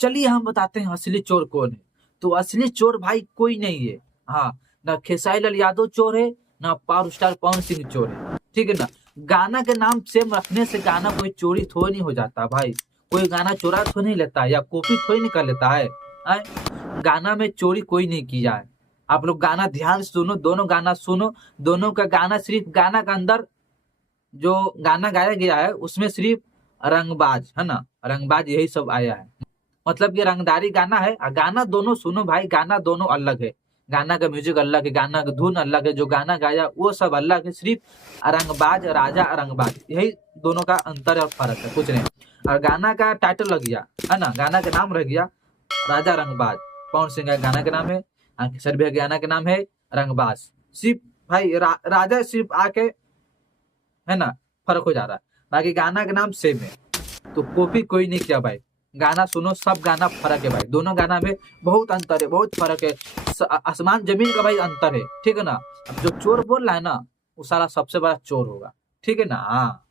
चलिए हम बताते हैं असली चोर कौन है। तो असली चोर भाई कोई नहीं है। हाँ, ना खेसारी लाल यादव चोर है, ना पावर स्टार पवन सिंह चोर है, ठीक है ना। गाना के नाम सेम रखने से गाना कोई चोरी थोड़ी नहीं हो जाता भाई। कोई गाना चोरा थोड़ी नहीं लेता है या कॉपी थोड़ी नहीं कर लेता है। आए? गाना में चोरी कोई नहीं किया है। आप लोग गाना ध्यान से सुनो, दोनों गाना सुनो। दोनों का गाना सिर्फ गाना का अंदर जो गाना गाया गया है उसमें सिर्फ रंगबाज है ना, रंगबाज यही सब आया है। मतलब ये रंगदारी गाना है। गाना दोनों सुनो भाई, गाना दोनों अलग है। गाना का म्यूजिक अलग है, गाना का धुन अलग है, जो गाना गाया वो सब अलग है। सिर्फ रंगबाज राजा रंगबाज यही दोनों का अंतर है और फर्क है, कुछ नहीं। और गाना का टाइटल लग गया है ना, गाना का नाम रह गया राजा रंगबाज। पवन सिंह का गाना का नाम है, किशोर भैया गाना का नाम है रंगबाज। सिर्फ भाई राजा सिर्फ आके है ना फर्क हो जा रहा है, बाकी गाना का नाम सेम है। तो कॉपी कोई नहीं किया भाई। गाना सुनो, सब गाना फर्क है भाई। दोनों गाना में बहुत अंतर है, बहुत फर्क है। आसमान जमीन का भाई अंतर है, ठीक है ना। अब जो चोर बोल रहा है ना वो सारा सबसे बड़ा चोर होगा, ठीक है ना। हाँ।